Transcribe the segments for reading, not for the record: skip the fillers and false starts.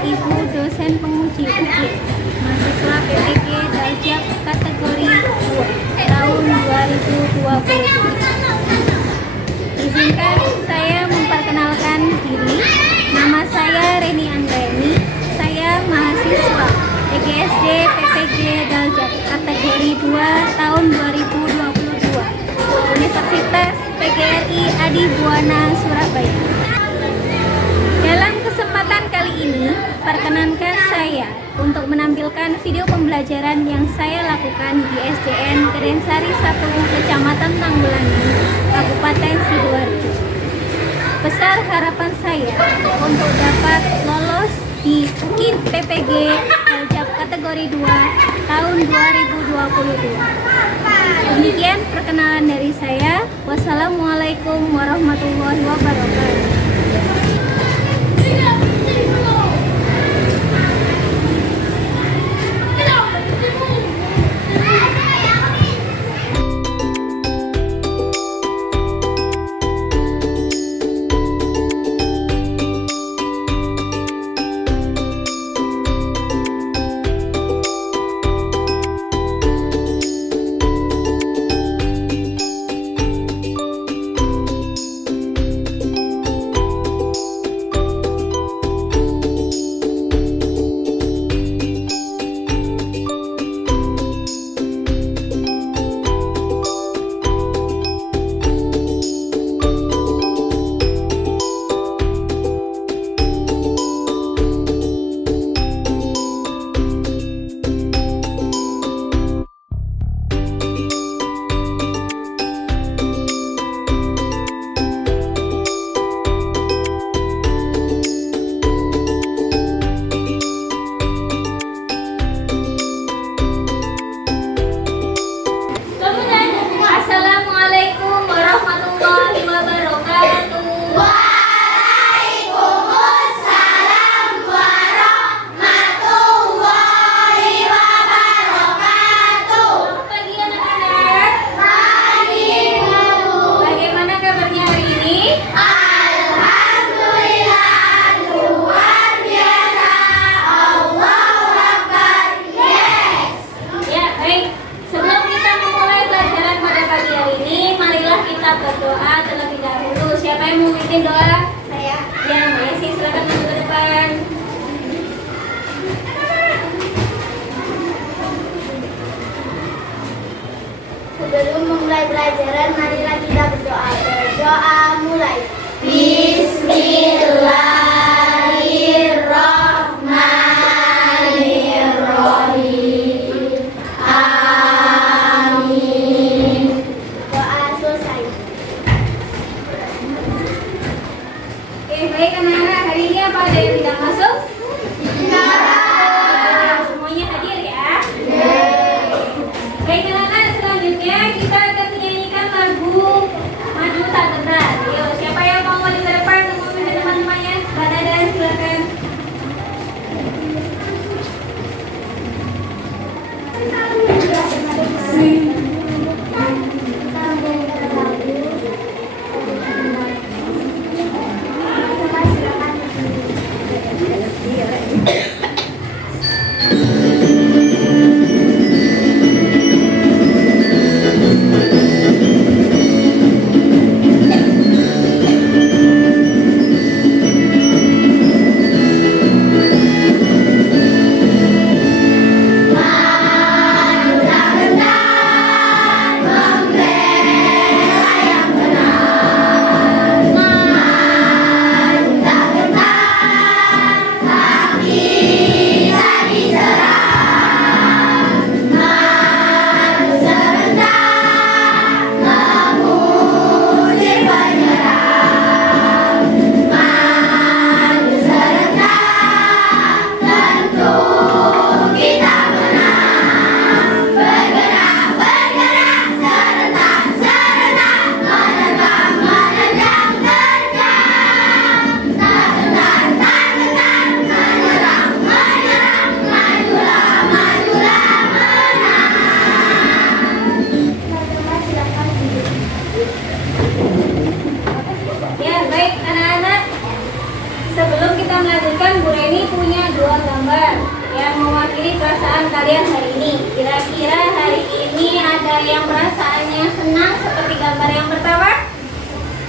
Ibu dosen penguji UGM, mahasiswa PPG Daljak kategori 2 tahun 2020. Izinkan saya memperkenalkan diri. Nama saya Reni Anggreni. Saya mahasiswa PGSD PPG Daljak kategori 2 tahun 2022 Universitas PGRI Adi Buwana Surabaya. Dalam kesempatan kali ini, perkenankan saya untuk menampilkan video pembelajaran yang saya lakukan di SDN Kedensari 1 Kecamatan Tanggulangi, Kabupaten Sidoarjo. Besar harapan saya untuk dapat lolos di UKIN PPG Daljak kategori 2 tahun 2022. Demikian perkenalan dari saya. Wassalamualaikum warahmatullahi wabarakatuh. Berdoa terlebih dahulu. Siapa yang mau bikin doa? Saya. Ya, Maisi, silakan maju ke depan. Sebelum memulai pelajaran, marilah kita berdoa. Berdoa mulai. Bismillahirrahmanirrahim. Amin. Doa selesai. Oke, baik anak-anak. Hari ini apa ada yang tidak masuk? Semuanya hadir ya? Baik anak-anak, selanjutnya kita akan menyanyikan lagu Maju Tak Gentar. Yuk, siapa yang mau maju ke depan? mewakili perasaan kalian hari ini. Kira-kira hari ini ada yang perasaannya senang seperti gambar yang pertama?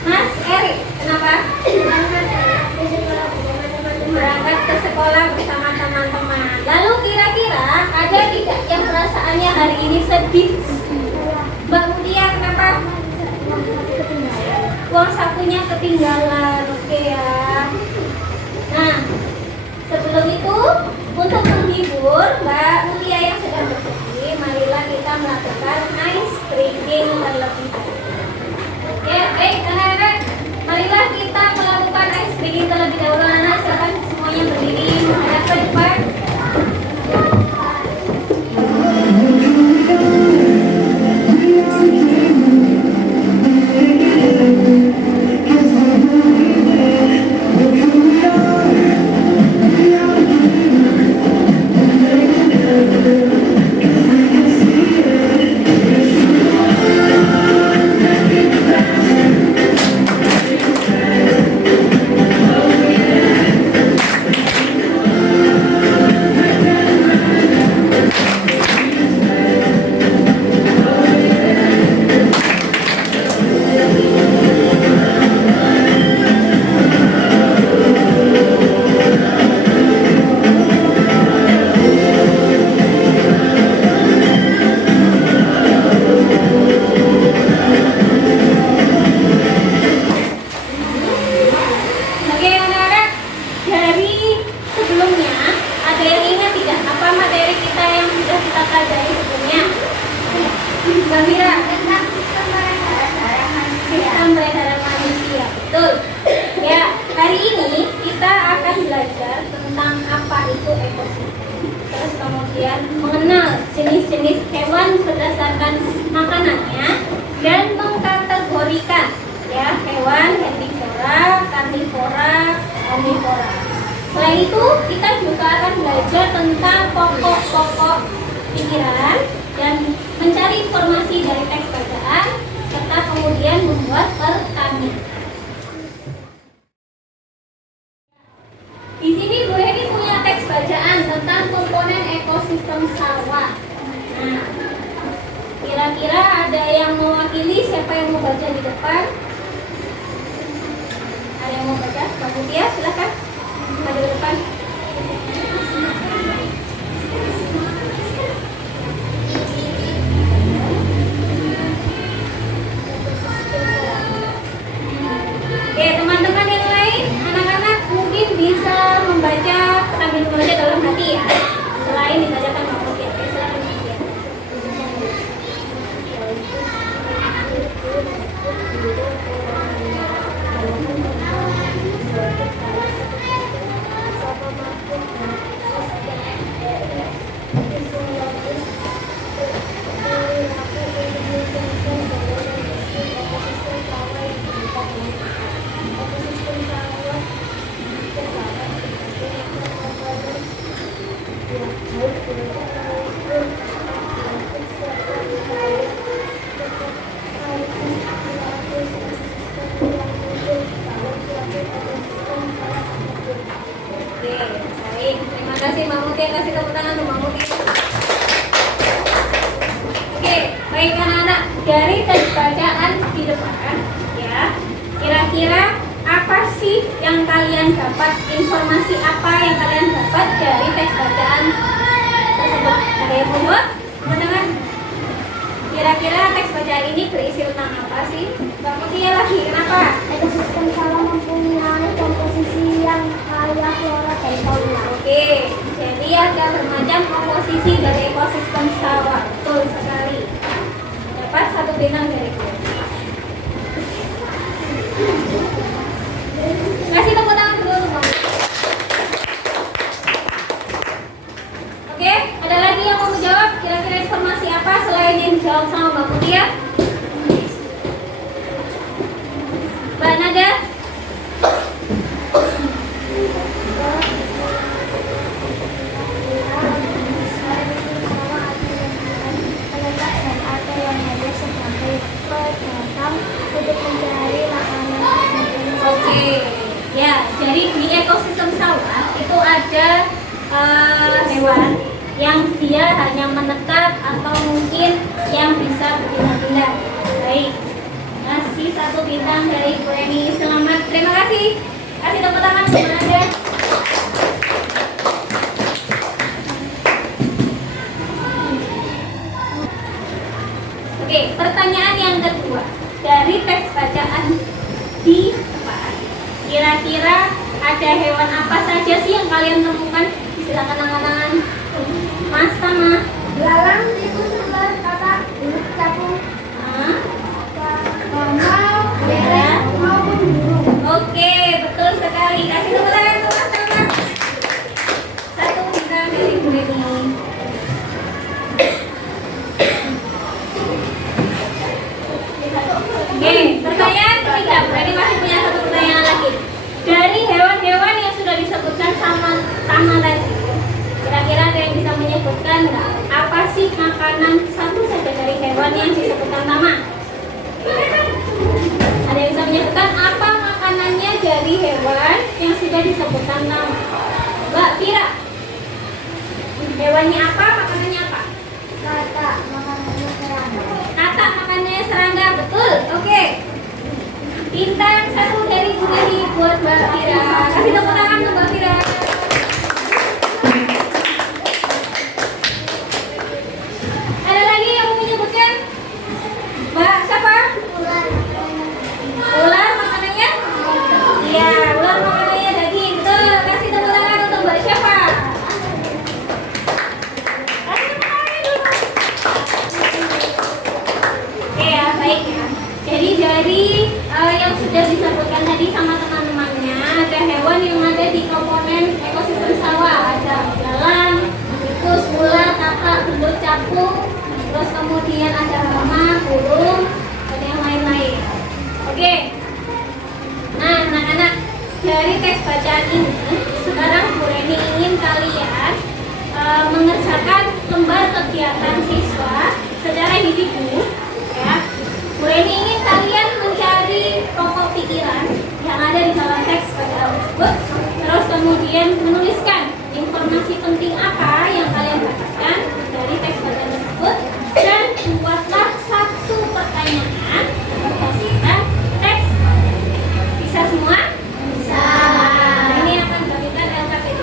Mas Erik, kenapa? Berangkat ke sekolah bersama teman-teman. Lalu kira-kira ada tidak yang perasaannya hari ini sedih? Mbak Mutia, kenapa? Uang sakunya ketinggalan. Oke ya. Nah, sebelum itu untuk menghibur Mbak Mutia yang sedang bersedih, marilah kita melakukan ice breaking terlebih dahulu. Oke, baik anak-anak, marilah kita melakukan ice breaking terlebih dahulu. Anak, silakan semuanya berdiri menghadap ke depan. Oke anak-anak, dari sebelumnya ada yang ingat tidak apa materi kita yang sudah kita pelajari sebelumnya? Mbak Mira, tentang sistem peredaran manusia. Betul. Ya, hari ini kita akan belajar tentang apa itu ekosistem. Terus kemudian mengenal jenis-jenis hewan berdasarkan makanannya dan mengkategorikan ya hewan herbivora, karnivora, omnivora. Selain itu, kita juga akan belajar tentang pokok-pokok pikiran dan mencari informasi dari teks bacaan serta kemudian membuat pertanyaan. Di sini Bu Heni punya teks bacaan tentang komponen ekosistem sawah. Nah, kira-kira ada yang mewakili, siapa yang mau baca di depan? Ada yang mau baca? Mbak Mutia, silakan. Maju ke depan. Oke, teman-teman yang lain, anak-anak mungkin bisa membaca sambil membaca dalam hati ya. Selain dibacakan Mbak Mutia. Oke, silakan Mbak Mutia. Oke, baik. Terima kasih Mbak Mutia. Kasih tepuk tangan untuk Mbak Mutia. Oke, baik anak-anak. Dari teks bacaan di depan, ya. Kira-kira apa sih yang kalian dapat? Informasi apa yang kalian dapat dari teks bacaan tersebut? Ada yang mau buat? Teman-teman, kira-kira teks bacaan ini berisi tentang apa sih? Mbak Mutia lagi, kenapa? Ekosistem sawah mempunyai komposisi yang kaya flora dan fauna. Oke, jadi ada bermacam komposisi dari ekosistem sawah. Betul sekali. Dapat 1 bintang dari gue. Kasih tepuk tangan dulu, Bang. Oke, ada lagi yang mau menjawab? Kira-kira informasi apa selain yang dijawab sama Mbak Mutia? Mbak Nada? Untuk mencari makanan. Oke, ya. Jadi di ekosistem sawah itu ada hewan yang dia hanya menetap atau mungkin yang bisa berpindah-pindah. Baik, kasih 1 bintang dari Bu Eni. Selamat, terima kasih. Kasih tepuk tangan untuk Anda. Oke, pertanyaan yang kedua dari teks bacaan di depan. Kira-kira ada hewan apa saja sih yang kalian temukan? Silakan angkat tangan. Mas Tama. Belalang, tikus, ular, katak, burung, capung, kerbau, beret, maupun burung. Oke, betul sekali. Kasih tepuk tangan untuk Mas Tama. 1 bintang dari Bu Eni. Oke, pertanyaan ketiga. Bu Eni masih punya 1 pertanyaan lagi. Dari hewan-hewan yang sudah disebutkan sama tadi, kira-kira ada yang bisa menyebutkan nggak? Apa sih makanan satu saja dari hewan yang disebutkan Tama? Ada yang bisa menyebutkan apa makanannya dari hewan yang sudah disebutkan Tama? Mbak Fira, hewannya apa? Makanannya apa? Katak, makanannya serangga. Katak makanannya serangga, betul. Oke. Bintang 1 dari Bu Eni buat Mbak Fira. Kasih tepuk tangan untuk Mbak Fira. Ada lagi yang mau menyebutkan? Mbak siapa? Ular, Ular makanannya? Iya, ular makanannya daging. Betul. Kasih tepuk tangan untuk Mbak siapa? Kasih tepuk tangan dulu. Oke ya, baik ya. Jadi dari yang sudah disebutkan tadi sama teman-temannya, ada hewan yang ada di komponen ekosistem sawah. Ada belalang, tikus, ular, katak, belut, capung, terus kemudian ada hama, burung, dan yang lain-lain. Oke. Nah, anak-anak, dari teks bacaan ini, sekarang Bu Eni ingin kalian mengerjakan lembar kegiatan siswa secara individu, ya. Bu Eni ingin kalian mencari pokok pikiran yang ada di dalam teks bacaan tersebut, terus kemudian menuliskan informasi penting apa yang kalian dapatkan dari teks bacaan tersebut, dan buatlah 1 pertanyaan berbasis teks. Bisa semua? bisa. Nah, ini akan dilakukan LKPD.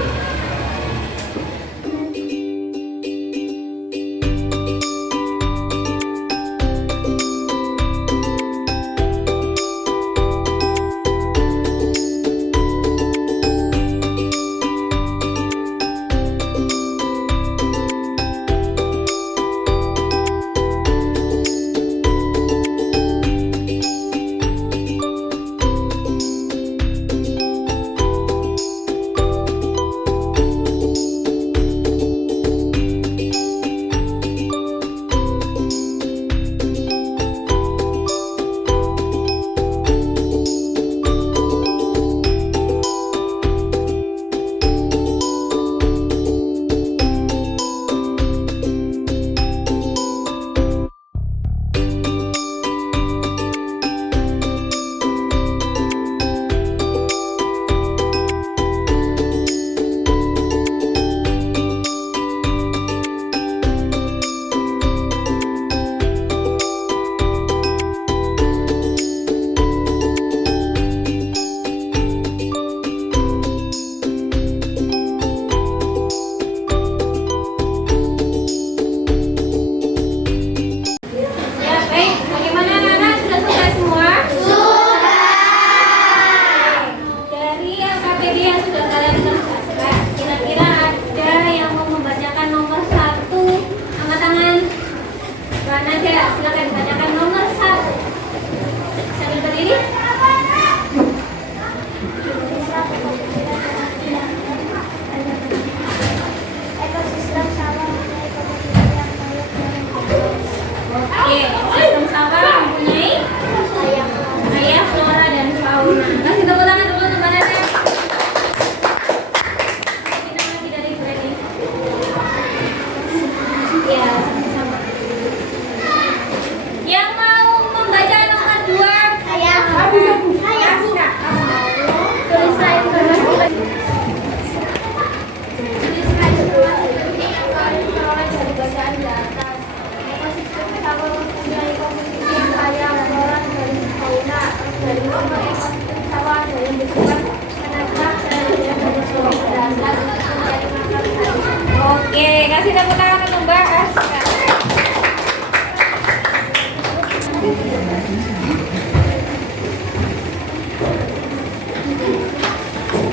kasih tepuk tangan untuk Mbak Aska.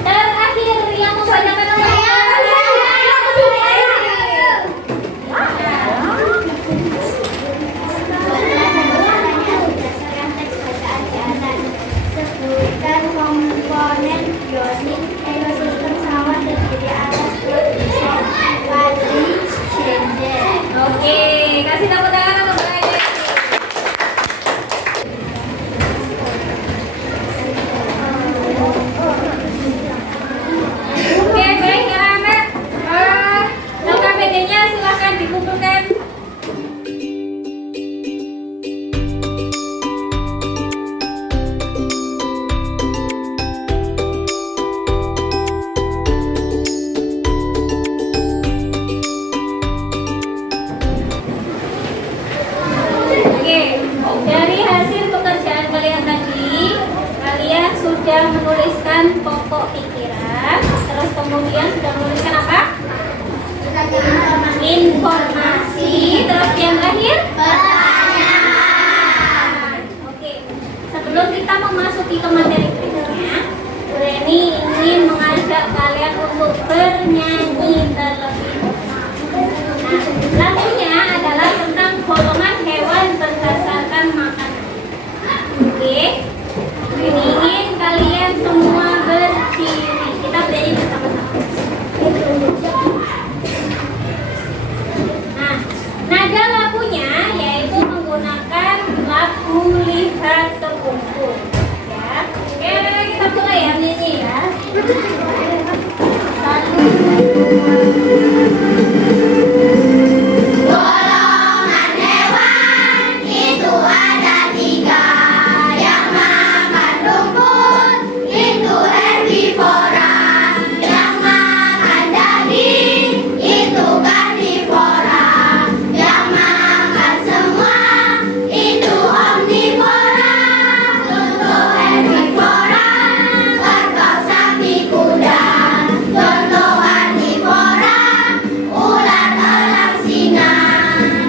Terakhir yang membacakan nomornya. Sebutkan komponen bionik ekosistem sawah terdiri atas produsen, padi, jengger. Oke, kasih tepuk tangan untuk Mbak Ade. Oke, baik anak-anak. LKPD-nya silahkan dikumpulkan. Oke, dari hasil pekerjaan kalian tadi, kalian sudah menuliskan pokok pikiran, terus kemudian sudah menuliskan apa? Informasi, terus yang terakhir? Pertanyaan. Oke, sebelum kita memasuki ke materi berikutnya, Reni ingin mengajak kalian untuk bernyanyi terlebih dahulu. Nah, lagunya adalah tentang golongan hewan berdasarkan makanan. Oke, ini ingin kalian semua berdiri. Kita berdiri bersama-sama. Nah, nada lagunya yaitu menggunakan lagu Lihat Terkumpul. Ya, oke, kita mulai ya nyanyi ya. Satu. Golongan hewan itu ada 3 yang makan rumput, itu herbivora. Yang makan daging, itu karnivora. Yang makan semua, itu omnivora. Contoh herbivora, kerbau, sapi, kuda. Contoh karnivora, ular, elang, singa.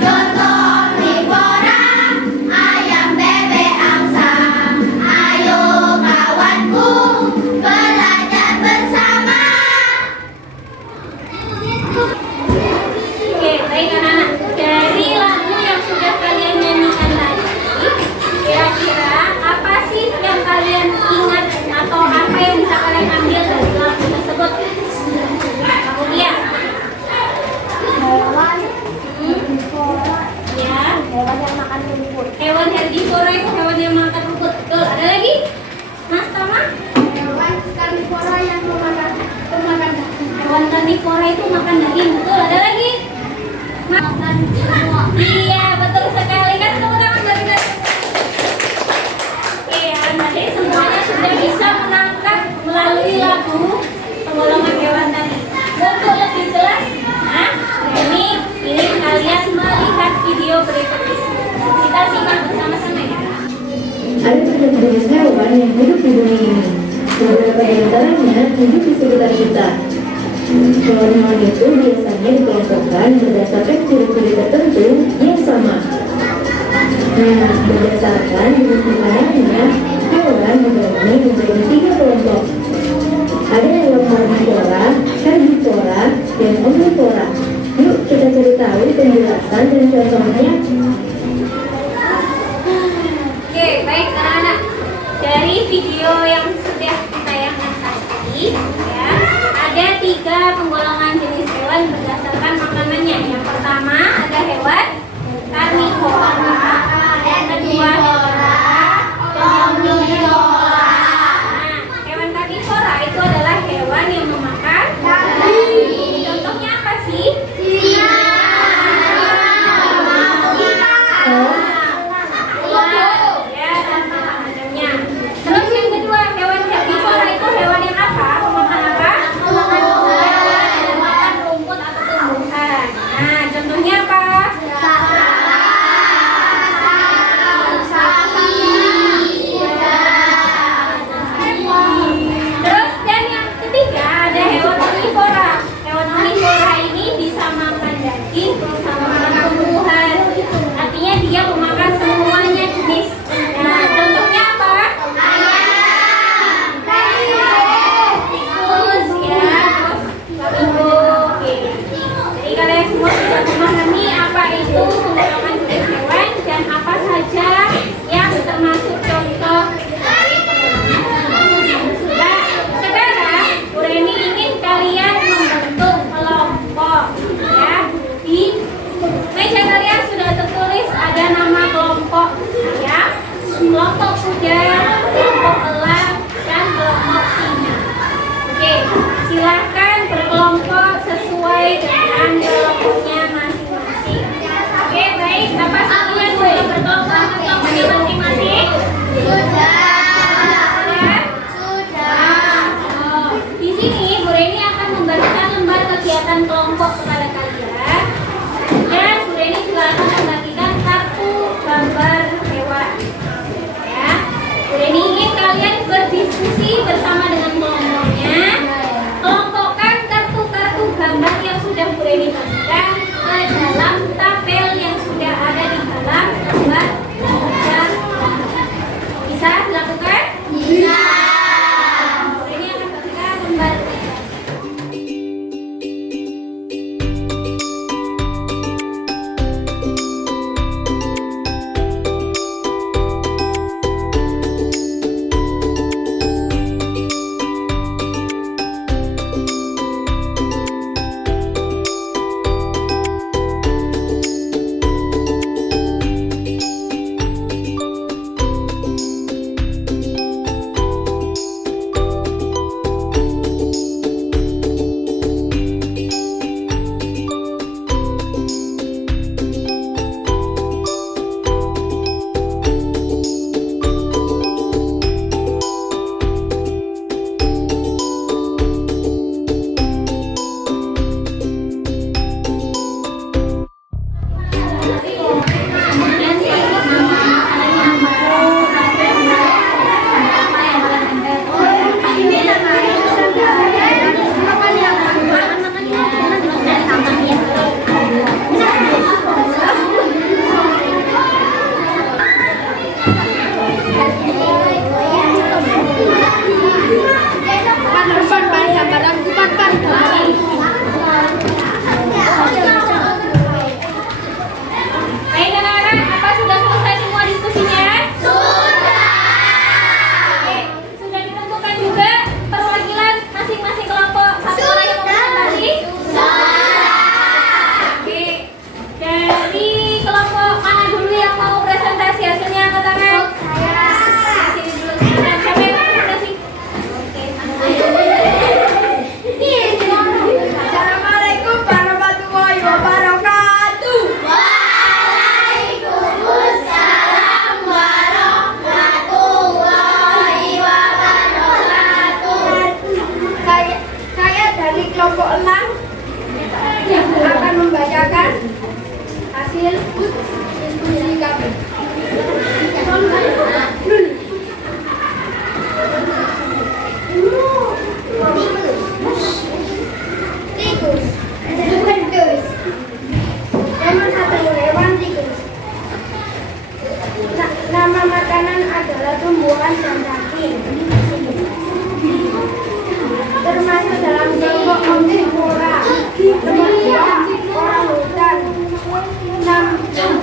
Contoh omnivora, ayam, bebek, angsa. Ayo kawanku, belajar bersama. Oke, baik anak-anak. Dari lagu yang sudah kalian nyanyikan tadi, kira-kira apa sih yang kalian ingat atau apa yang bisa kalian ambil dari lagu tersebut? Kemudian, Hewan herbivora, ya, hewan yang makan rumput. hewan herbivora itu hewan yang makan rumput. Betul. Ada lagi, Mas Tama? Hewan karnivora yang memakan daging. Hewan karnivora itu makan daging. Betul. Ada lagi? Makan semua. Iya, betul sekali. Kasih tepuk tangan bagi kita. Oke, tadi semuanya sudah bisa menangkap melalui lagu penggolongan hewan tadi. Untuk lebih jelas, ini kalian melihat video berikut ini. Kita simak bersama-sama ya. Ada banyak jenis hewan yang hidup di dunia ini. Beberapa di antaranya hidup di sekitar kita. Hewan-hewan itu biasanya dikelompokkan berdasarkan ciri-ciri tertentu yang sama. Nah, berdasarkan jenis makanannya, hewan dibagi menjadi 3 kelompok. Ada hewan karnivora, herbivora, dan omnivora. Yuk kita cari tahu penjelasan dan contohnya. Oke, baik anak-anak. Dari video yang sudah ditayangkan tadi, ya, ada 3 penggolongan jenis hewan berdasarkan makanannya. Yang pertama ada hewan karnivora, yang kedua omnivora. Nah, hewan karnivora itu adalah hewan yang memakan daging. Contohnya apa sih? Singa, Nah, kelompok kepada kalian. Ya, Sureni juga akan membagikan kartu gambar hewan. Ya, Sureni ingin kalian berdiskusi bersama dengan kelompoknya. Kelompokkan kartu-kartu gambar yang sudah Sureni bagikan ke dalam tabel yang sudah ada di dalam gambar. Bisa dilakukan? Bisa. Sureni akan bagikan gambar. Baik anak-anak, apa sudah selesai semua diskusinya? Oke, sudah ditentukan juga perwakilan masing-masing kelompok satu orang yang presentasi? Oke, dari kelompok mana dulu yang mau presentasi hasilnya angkat tangan? Sini dulu. Dan siapa yang mau presentasi? Assalamualaikum warahmatullahi wabarakatuh. Waalaikumsalam warahmatullahi wabarakatuh. Saya dari kelompok 6 akan membacakan hasil diskusi kami. Tikus. Bukan dus. Nomor 1, hewan tikus. Nama makanan adalah tumbuhan dan daging. Termasuk dalam kelompok omnivora. Nomor 2, orang hutan.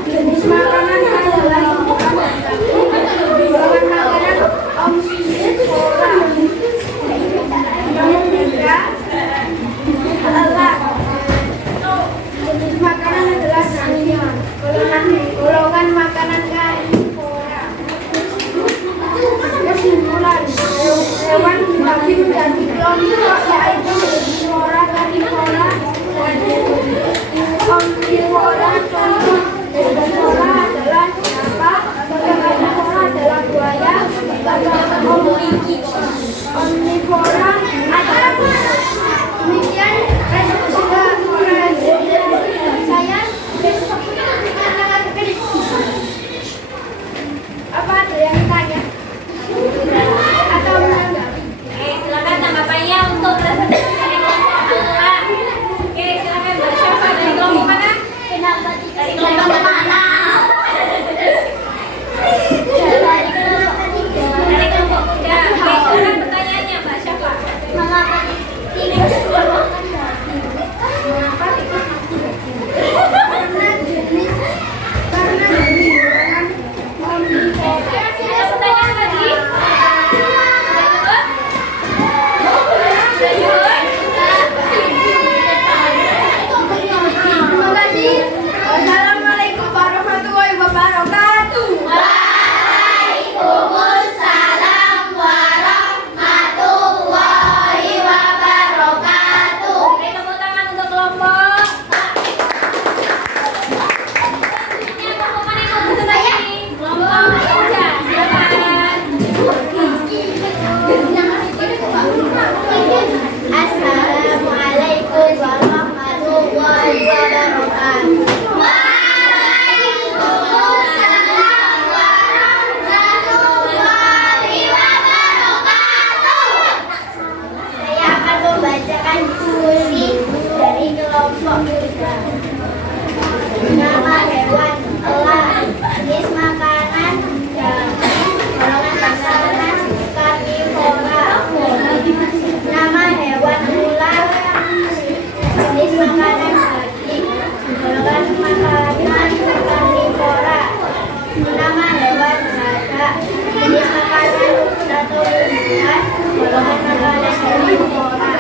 Jenis makanan adalah tumbuhan dan daging. Bahan makanan omnivora. Nomor 3, elang. Nama hewan elang. Jenis makanan golongan makanan karnivora. Nama hewan ular. Jenis makanan daging golongan makanan karnivora. Nama hewan naga. Jenis makanan atau tumbuhan golongan makanan karnivora.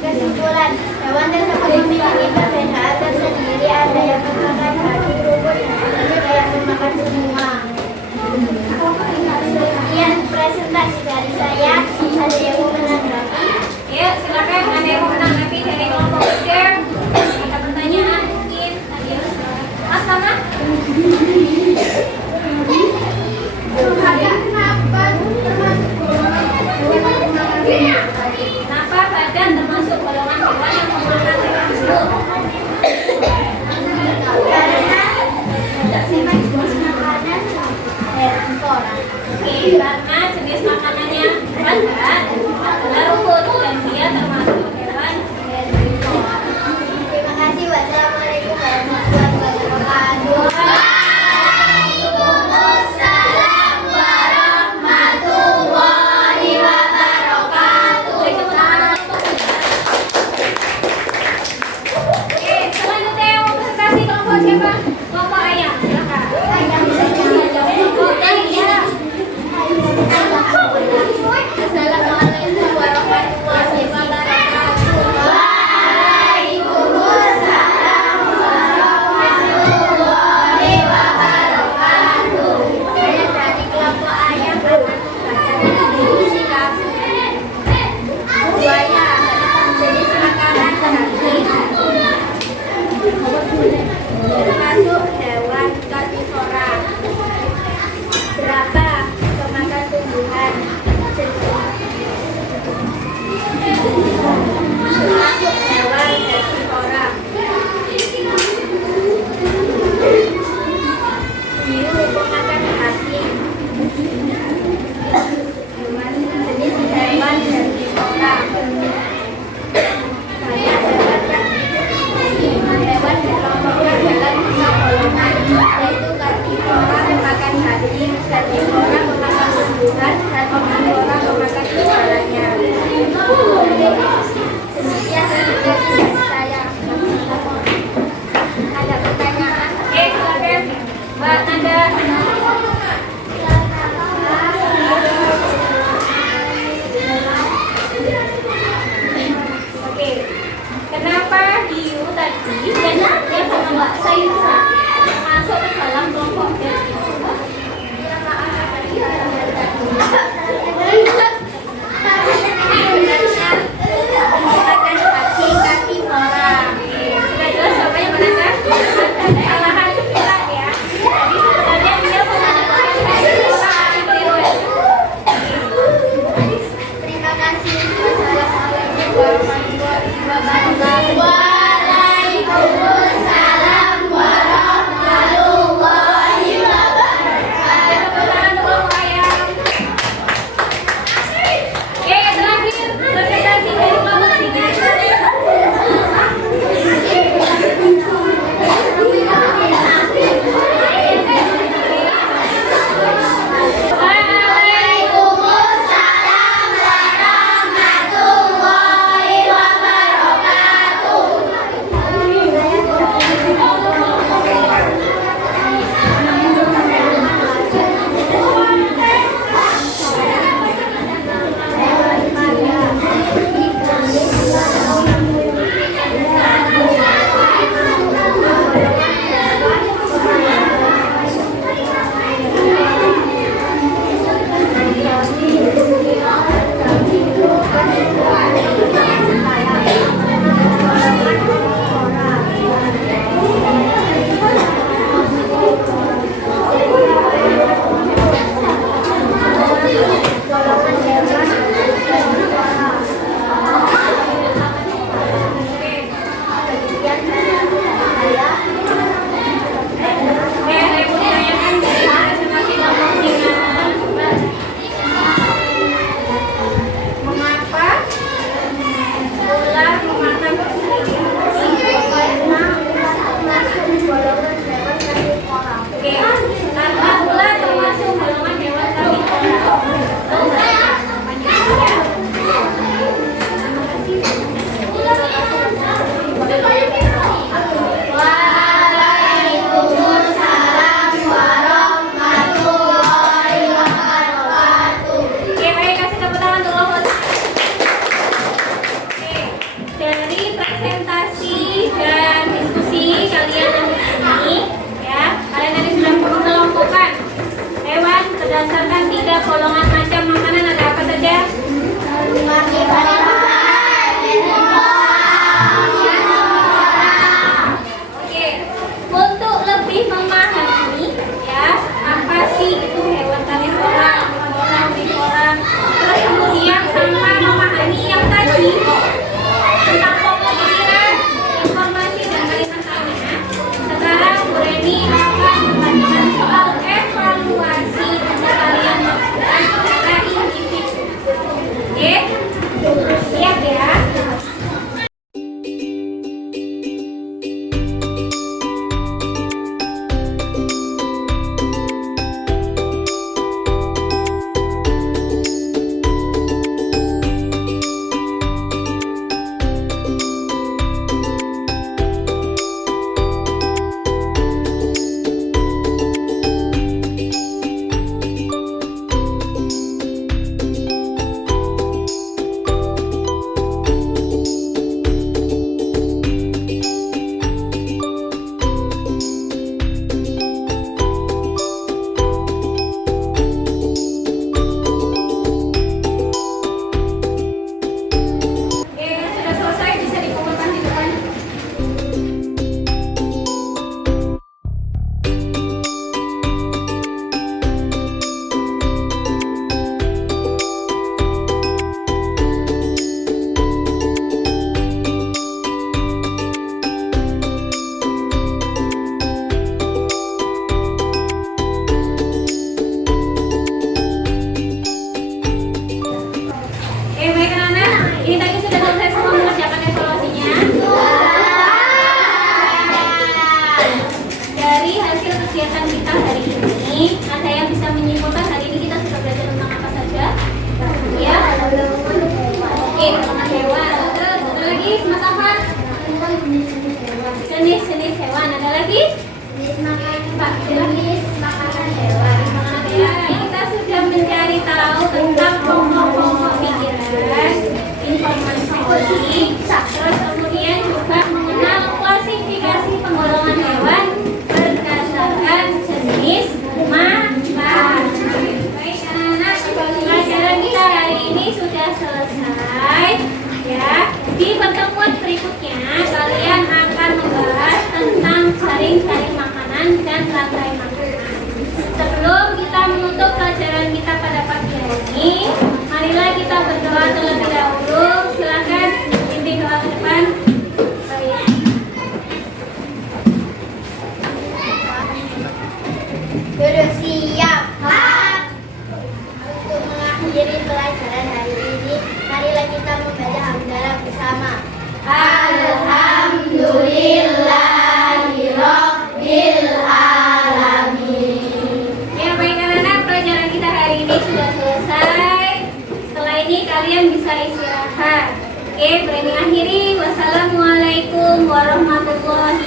Kesimpulan, hewan tersebut memiliki perbedaan tersendiri. Ada yang memakan daging, rumput, dan ada yang memakan semua. Sekian presentasi dari saya. Ada yang mau menanggapi? Ya, silakan. Ada yang mau menanggapi dari kelompok usia? Ada pertanyaan mungkin? Mas Tama? Kenapa badan termasuk golongan hewan yang memakan tersebut? Karena jenis makanan herbivora. Oke, karena jenis makanannya padat adalah rumput dan dia termasuk hewan herbivora. Terima kasih. Wassalamualaikum warahmatullahi wabarakatuh. Waalaikumsalam warahmatullahi wabarakatuh. Oke, tepuk tangan untuk Oke, selanjutnya yang mau presentasi kelompok siapa? Kelompok ayam, silakan. Kelompok ayam. Assalamualaikum warahmatullahi wabarakatuh. Waalaikumsalam warahmatullahi wabarakatuh. Saya dari kelompok ayam sikap buaya, jenis makanan daging, termasuk hewan karnivora. Berapa pemakan tumbuhan? Termasuk hewan karnivora. Hiu pemakan daging. Jenis hewan karnivora. Banyak hewan dikelompokkan dalam 5 golongan, yaitu karnivora memakan daging, karnivora memakan tumbuhan, dan omnivora memakan segalanya. Demikian presentasi dari saya. Ada pertanyaan? Oke, silakan. Mbak Nanda. Oke, kenapa hiu tadi dan dia sama Mbak Saira masuk ke dalam kelompok herbivora? Makan daging karnivora. Sudah jelas jawabannya mana? Kesalahan sepihak ya. Jadi sebenarnya dia menggunakan herbivora karnivora. Terima kasih. Wassalamualaikum warahmatullahi wabarakatuh. Waalaikumsalam warahmatullahi Jenis-jenis hewan. Ada lagi? Jenis makanan hewan. Ya, kita sudah mencari tahu tentang pokok-pokok pikiran, informasi, terus kemudian juga mengenal klasifikasi penggolongan hewan berdasarkan jenis makan. Baik anak-anak, pelajaran kita hari ini sudah selesai. Ya, di pertemuan berikutnya kalian akan membahas tentang jaring-jaring makanan dan rantai makanan. Sebelum kita menutup pelajaran kita pada pagi hari ini, marilah kita berdoa terlebih dahulu. Silakan pimpin doa ke depan. Sudah siap. Untuk mengakhiri pelajaran hari ini, marilah kita membaca hamdalah bersama. Alhamdulillahirabbil alamin. Ya, baik anak-anak, pelajaran kita hari ini sudah selesai. Setelah ini kalian bisa istirahat. Oke, berani akhiri. Wassalamualaikum warahmatullahi